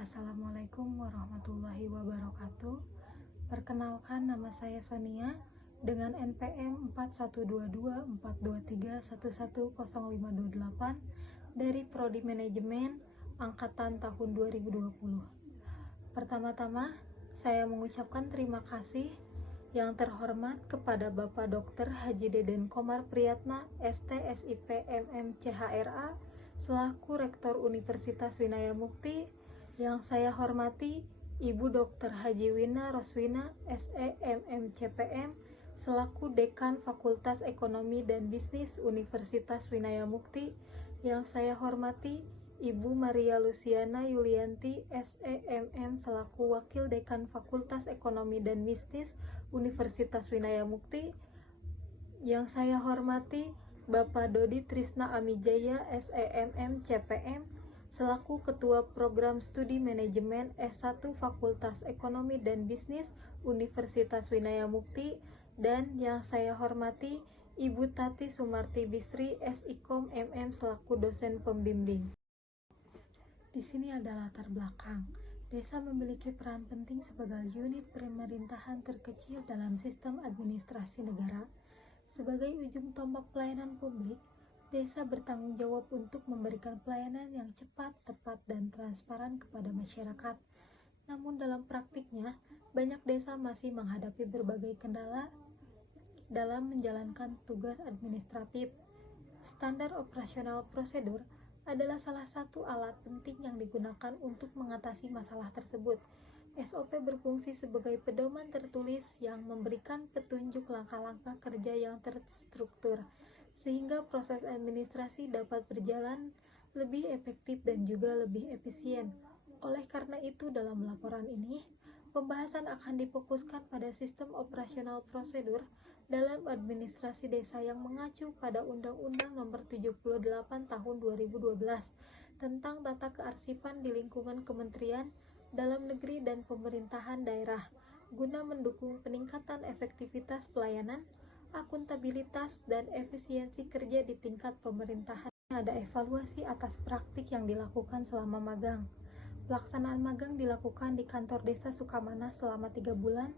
Assalamualaikum warahmatullahi wabarakatuh. Perkenalkan, nama saya Sonia dengan NPM 412242311058 dari Prodi Manajemen Angkatan tahun 2020. Pertama-tama, saya mengucapkan terima kasih yang terhormat kepada Bapak Dr. Haji Deden Komar Priyatna, ST, SIP, MM, CHRA, selaku Rektor Universitas Winaya Mukti. Yang saya hormati Ibu Dr. Haji Wina Roswina, SE, MM, CPM, selaku Dekan Fakultas Ekonomi dan Bisnis Universitas Winaya Mukti. Yang saya hormati Ibu Maria Luciana Yulianti, SE, MM, selaku Wakil Dekan Fakultas Ekonomi dan Bisnis Universitas Winaya Mukti. Yang saya hormati Bapak Dodi Trisna Amijaya, SE, MM, CPM, selaku Ketua Program Studi Manajemen S1 Fakultas Ekonomi dan Bisnis Universitas Winaya Mukti. Dan yang saya hormati Ibu Tati Sumarti Bisri, SIKOM MM, selaku dosen pembimbing. Di sini ada latar belakang. Desa memiliki peran penting sebagai unit pemerintahan terkecil dalam sistem administrasi negara. Sebagai ujung tombak pelayanan publik, desa bertanggung jawab untuk memberikan pelayanan yang cepat, tepat, dan transparan kepada masyarakat. Namun dalam praktiknya, banyak desa masih menghadapi berbagai kendala dalam menjalankan tugas administratif. Standar operasional prosedur adalah salah satu alat penting yang digunakan untuk mengatasi masalah tersebut. SOP berfungsi sebagai pedoman tertulis yang memberikan petunjuk langkah-langkah kerja yang terstruktur, sehingga proses administrasi dapat berjalan lebih efektif dan juga lebih efisien. Oleh karena itu, dalam laporan ini, pembahasan akan difokuskan pada sistem operasional prosedur dalam administrasi desa yang mengacu pada Undang-Undang Nomor 78 Tahun 2012 tentang tata kearsipan di lingkungan Kementerian Dalam Negeri dan Pemerintahan Daerah, guna mendukung peningkatan efektivitas pelayanan, akuntabilitas, dan efisiensi kerja di tingkat pemerintahan. Ada evaluasi atas praktik yang dilakukan selama magang. Pelaksanaan magang dilakukan di kantor desa Sukamana selama 3 bulan,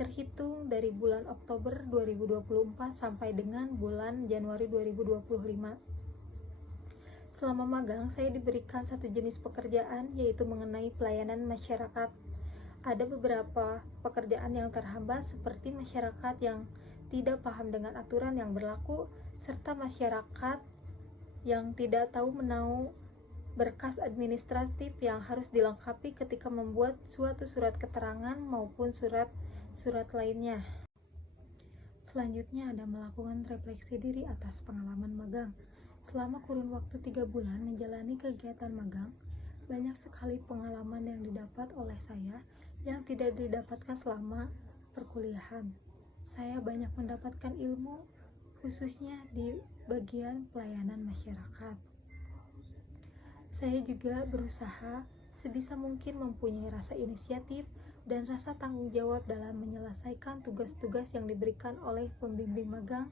terhitung dari bulan Oktober 2024 sampai dengan bulan Januari 2025. Selama magang, saya diberikan satu jenis pekerjaan, yaitu mengenai pelayanan masyarakat. Ada beberapa pekerjaan yang terhambat, seperti masyarakat yang tidak paham dengan aturan yang berlaku, serta masyarakat yang tidak tahu menahu berkas administratif yang harus dilengkapi ketika membuat suatu surat keterangan maupun surat lainnya. Selanjutnya ada melakukan refleksi diri atas pengalaman magang. Selama kurun waktu 3 bulan menjalani kegiatan magang, banyak sekali pengalaman yang didapat oleh saya yang tidak didapatkan selama perkuliahan. Saya banyak mendapatkan ilmu, khususnya di bagian pelayanan masyarakat. Saya juga berusaha sebisa mungkin mempunyai rasa inisiatif dan rasa tanggung jawab dalam menyelesaikan tugas-tugas yang diberikan oleh pembimbing magang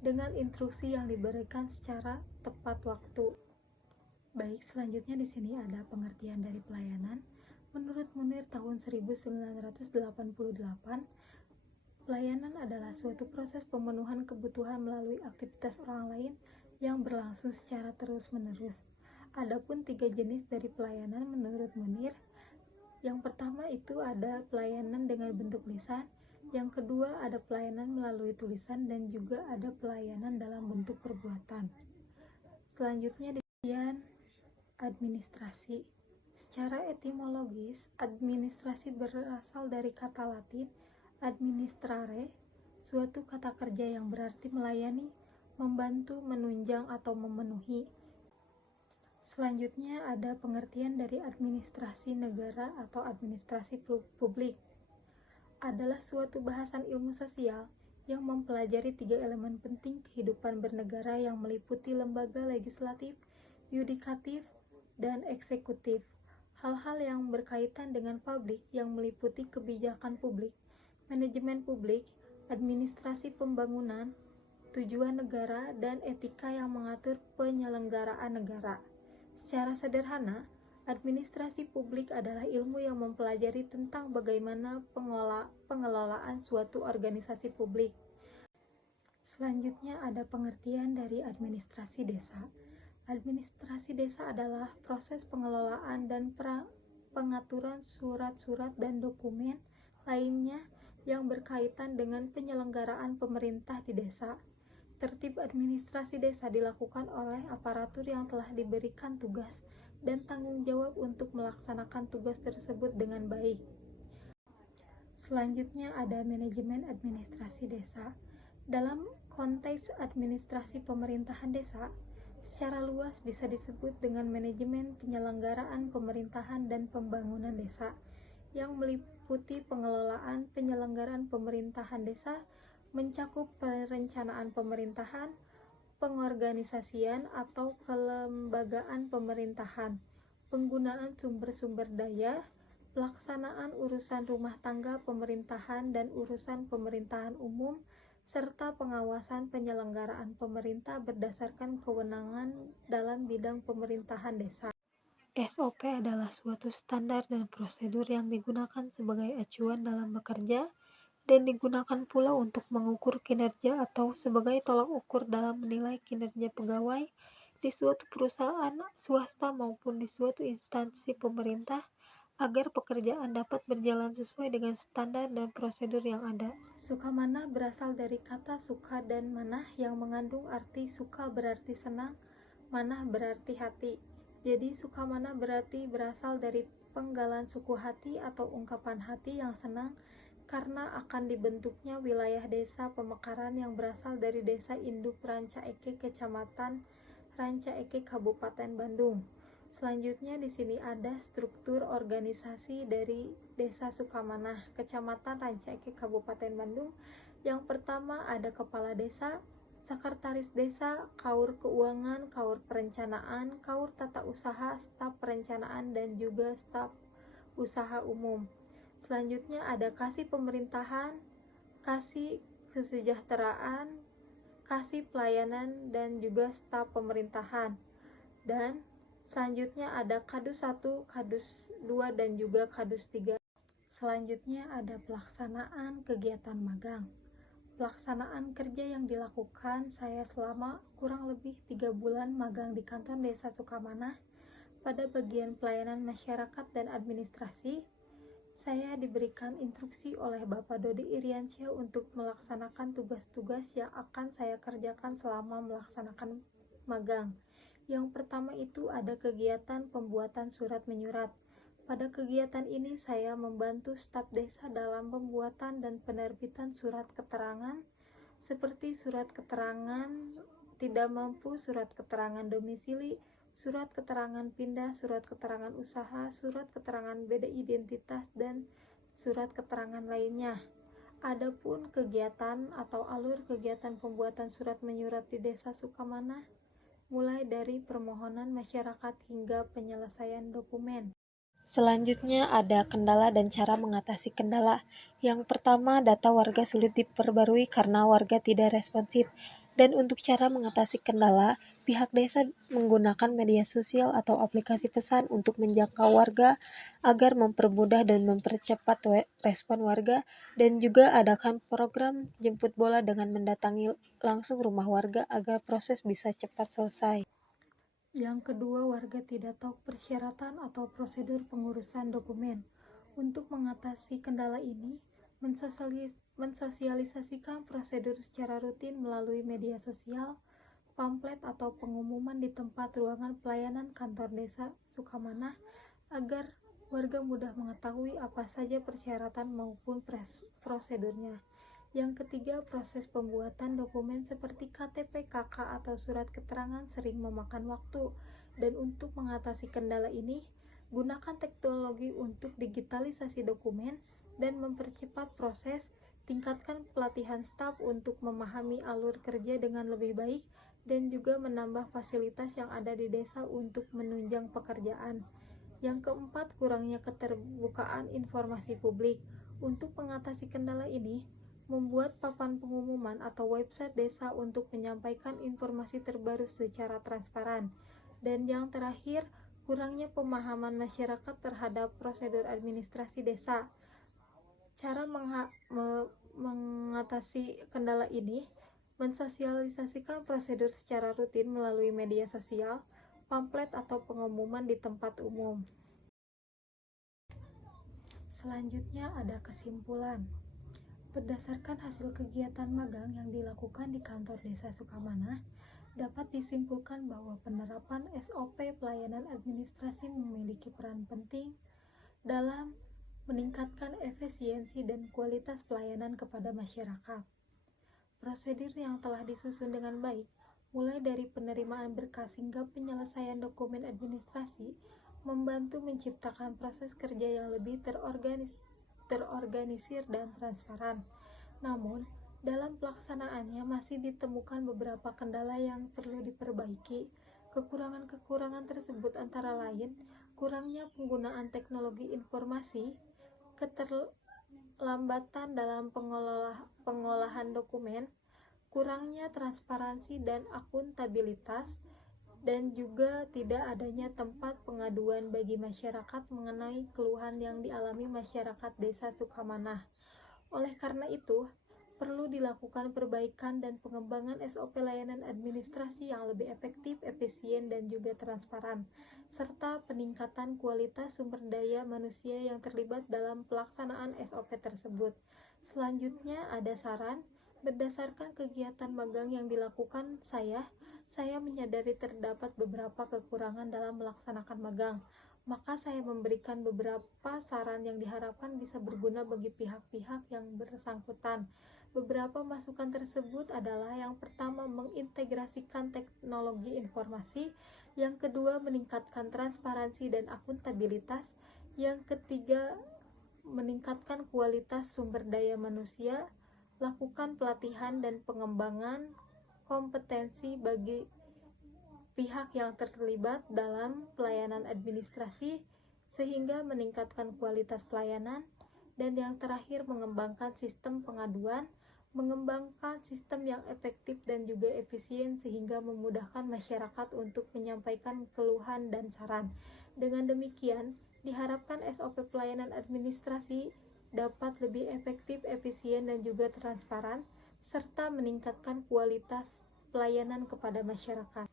dengan instruksi yang diberikan secara tepat waktu. Baik, selanjutnya di sini ada pengertian dari pelayanan. Menurut Munir tahun 1988, pelayanan adalah suatu proses pemenuhan kebutuhan melalui aktivitas orang lain yang berlangsung secara terus-menerus. Adapun 3 jenis dari pelayanan menurut Munir. Yang pertama itu ada pelayanan dengan bentuk lisan, yang kedua ada pelayanan melalui tulisan, dan juga ada pelayanan dalam bentuk perbuatan. Selanjutnya bagian administrasi. Secara etimologis, administrasi berasal dari kata Latin administrare, suatu kata kerja yang berarti melayani, membantu, menunjang, atau memenuhi. Selanjutnya ada pengertian dari administrasi negara atau administrasi publik. Adalah suatu bahasan ilmu sosial yang mempelajari 3 elemen penting kehidupan bernegara yang meliputi lembaga legislatif, yudikatif, dan eksekutif. Hal-hal yang berkaitan dengan publik yang meliputi kebijakan publik, manajemen publik, administrasi pembangunan, tujuan negara, dan etika yang mengatur penyelenggaraan negara. Secara sederhana, Administrasi publik adalah ilmu yang mempelajari tentang bagaimana pengelolaan suatu organisasi publik. Selanjutnya ada pengertian dari administrasi desa. Administrasi desa adalah proses pengelolaan dan pengaturan surat-surat dan dokumen lainnya yang berkaitan dengan penyelenggaraan pemerintah di desa. Tertib administrasi desa dilakukan oleh aparatur yang telah diberikan tugas dan tanggung jawab untuk melaksanakan tugas tersebut dengan baik. Selanjutnya ada manajemen administrasi desa. Dalam konteks administrasi pemerintahan desa, secara luas bisa disebut dengan manajemen penyelenggaraan pemerintahan dan pembangunan desa, yang meliputi pengelolaan penyelenggaraan pemerintahan desa, mencakup perencanaan pemerintahan, pengorganisasian atau kelembagaan pemerintahan, penggunaan sumber-sumber daya, pelaksanaan urusan rumah tangga pemerintahan dan urusan pemerintahan umum, serta pengawasan penyelenggaraan pemerintah berdasarkan kewenangan dalam bidang pemerintahan desa. SOP adalah suatu standar dan prosedur yang digunakan sebagai acuan dalam bekerja dan digunakan pula untuk mengukur kinerja atau sebagai tolak ukur dalam menilai kinerja pegawai di suatu perusahaan swasta maupun di suatu instansi pemerintah agar pekerjaan dapat berjalan sesuai dengan standar dan prosedur yang ada. Sukamana berasal dari kata suka dan manah yang mengandung arti suka berarti senang, manah berarti hati. Jadi sukamana berarti berasal dari penggalan suku hati atau ungkapan hati yang senang karena akan dibentuknya wilayah desa pemekaran yang berasal dari desa induk Ranca Ekek, Kecamatan Ranca Ekek, Kabupaten Bandung. Selanjutnya di sini ada struktur organisasi dari Desa Sukamanah, Kecamatan Ranca Ekek, Kabupaten Bandung. Yang pertama ada kepala desa, sekretaris desa, kaur keuangan, kaur perencanaan, kaur tata usaha, staf perencanaan, dan juga staf usaha umum. Selanjutnya ada kasih pemerintahan, kasih kesejahteraan, kasih pelayanan, dan juga staf pemerintahan. Dan selanjutnya ada kadus 1, kadus 2, dan juga kadus 3. Selanjutnya ada pelaksanaan kegiatan magang. Pelaksanaan kerja yang dilakukan saya selama kurang lebih 3 bulan magang di kantor Desa Sukamanah pada bagian pelayanan masyarakat dan administrasi. Saya diberikan instruksi oleh Bapak Dodi Iriansyah untuk melaksanakan tugas-tugas yang akan saya kerjakan selama melaksanakan magang. Yang pertama itu ada kegiatan pembuatan surat menyurat. Pada kegiatan ini saya membantu staf desa dalam pembuatan dan penerbitan surat keterangan seperti surat keterangan tidak mampu, surat keterangan domisili, surat keterangan pindah, surat keterangan usaha, surat keterangan beda identitas, dan surat keterangan lainnya. Adapun kegiatan atau alur kegiatan pembuatan surat menyurat di Desa Sukamanah mulai dari permohonan masyarakat hingga penyelesaian dokumen. Selanjutnya ada kendala dan cara mengatasi kendala. Yang pertama, data warga sulit diperbarui karena warga tidak responsif. Dan untuk cara mengatasi kendala, pihak desa menggunakan media sosial atau aplikasi pesan untuk menjangkau warga agar mempermudah dan mempercepat respon warga, dan juga adakan program jemput bola dengan mendatangi langsung rumah warga agar proses bisa cepat selesai. Yang kedua, warga tidak tahu persyaratan atau prosedur pengurusan dokumen. Untuk mengatasi kendala ini, mensosialisasikan prosedur secara rutin melalui media sosial, pamflet atau pengumuman di tempat ruangan pelayanan kantor Desa Sukamanah agar warga mudah mengetahui apa saja persyaratan maupun prosedurnya. Yang ketiga, proses pembuatan dokumen seperti KTP, KK, atau surat keterangan sering memakan waktu. Dan untuk mengatasi kendala ini, gunakan teknologi untuk digitalisasi dokumen dan mempercepat proses, tingkatkan pelatihan staf untuk memahami alur kerja dengan lebih baik, dan juga menambah fasilitas yang ada di desa untuk menunjang pekerjaan. Yang keempat, kurangnya keterbukaan informasi publik. Untuk mengatasi kendala ini, membuat papan pengumuman atau website desa untuk menyampaikan informasi terbaru secara transparan. Dan yang terakhir, kurangnya pemahaman masyarakat terhadap prosedur administrasi desa. Cara mengatasi kendala ini, mensosialisasikan prosedur secara rutin melalui media sosial, pamflet atau pengumuman di tempat umum. Selanjutnya ada kesimpulan. Berdasarkan hasil kegiatan magang yang dilakukan di kantor desa Sukamanah, dapat disimpulkan bahwa penerapan SOP pelayanan administrasi memiliki peran penting dalam meningkatkan efisiensi dan kualitas pelayanan kepada masyarakat. Prosedur yang telah disusun dengan baik, mulai dari penerimaan berkas hingga penyelesaian dokumen administrasi, membantu menciptakan proses kerja yang lebih terorganisir dan transparan. Namun, dalam pelaksanaannya masih ditemukan beberapa kendala yang perlu diperbaiki. Kekurangan-kekurangan tersebut antara lain kurangnya penggunaan teknologi informasi, keterlambatan dalam pengolahan dokumen, kurangnya transparansi dan akuntabilitas, dan juga tidak adanya tempat pengaduan bagi masyarakat mengenai keluhan yang dialami masyarakat desa Sukamanah. Oleh karena itu, perlu dilakukan perbaikan dan pengembangan SOP layanan administrasi yang lebih efektif, efisien, dan juga transparan, serta peningkatan kualitas sumber daya manusia yang terlibat dalam pelaksanaan SOP tersebut. Selanjutnya ada saran. Berdasarkan kegiatan magang yang dilakukan saya menyadari terdapat beberapa kekurangan dalam melaksanakan magang. Maka saya memberikan beberapa saran yang diharapkan bisa berguna bagi pihak-pihak yang bersangkutan. Beberapa masukan tersebut adalah: yang pertama, mengintegrasikan teknologi informasi; yang kedua, meningkatkan transparansi dan akuntabilitas; yang ketiga, meningkatkan kualitas sumber daya manusia; lakukan pelatihan dan pengembangan kompetensi bagi pihak yang terlibat dalam pelayanan administrasi sehingga meningkatkan kualitas pelayanan; dan yang terakhir, mengembangkan sistem pengaduan, mengembangkan sistem yang efektif dan juga efisien sehingga memudahkan masyarakat untuk menyampaikan keluhan dan saran. Dengan demikian, diharapkan SOP pelayanan administrasi dapat lebih efektif, efisien, dan juga transparan, serta meningkatkan kualitas pelayanan kepada masyarakat.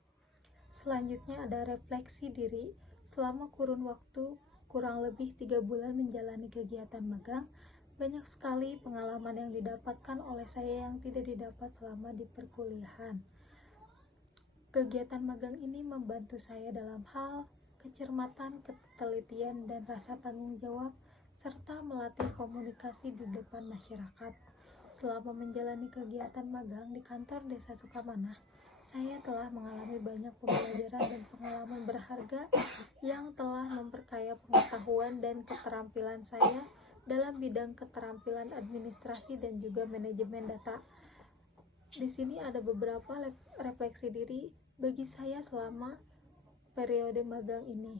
Selanjutnya ada refleksi diri. Selama kurun waktu kurang lebih 3 bulan menjalani kegiatan magang, banyak sekali pengalaman yang didapatkan oleh saya yang tidak didapat selama di perkuliahan. Kegiatan magang ini membantu saya dalam hal kecermatan, ketelitian, dan rasa tanggung jawab, serta melatih komunikasi di depan masyarakat. Selama menjalani kegiatan magang di kantor desa Sukamanah, saya telah mengalami banyak pembelajaran dan pengalaman berharga yang telah memperkaya pengetahuan dan keterampilan saya dalam bidang keterampilan administrasi dan juga manajemen data. Di sini ada beberapa refleksi diri bagi saya selama periode magang ini.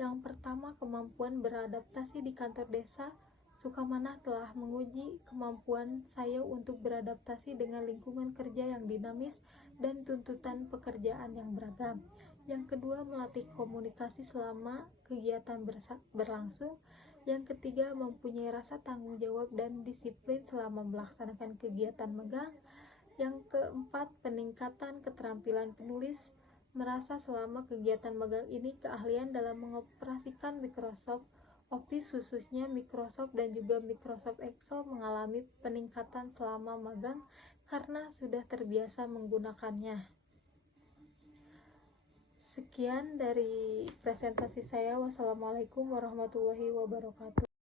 Yang pertama, kemampuan beradaptasi di kantor desa Sukamanah telah menguji kemampuan saya untuk beradaptasi dengan lingkungan kerja yang dinamis dan tuntutan pekerjaan yang beragam. Yang kedua, melatih komunikasi selama kegiatan berlangsung. Yang ketiga, mempunyai rasa tanggung jawab dan disiplin selama melaksanakan kegiatan magang. Yang keempat, peningkatan keterampilan penulis. Merasa selama kegiatan magang ini keahlian dalam mengoperasikan Microsoft Office, khususnya Microsoft dan juga Microsoft Excel, mengalami peningkatan selama magang karena sudah terbiasa menggunakannya. Sekian dari presentasi saya. Wassalamualaikum warahmatullahi wabarakatuh.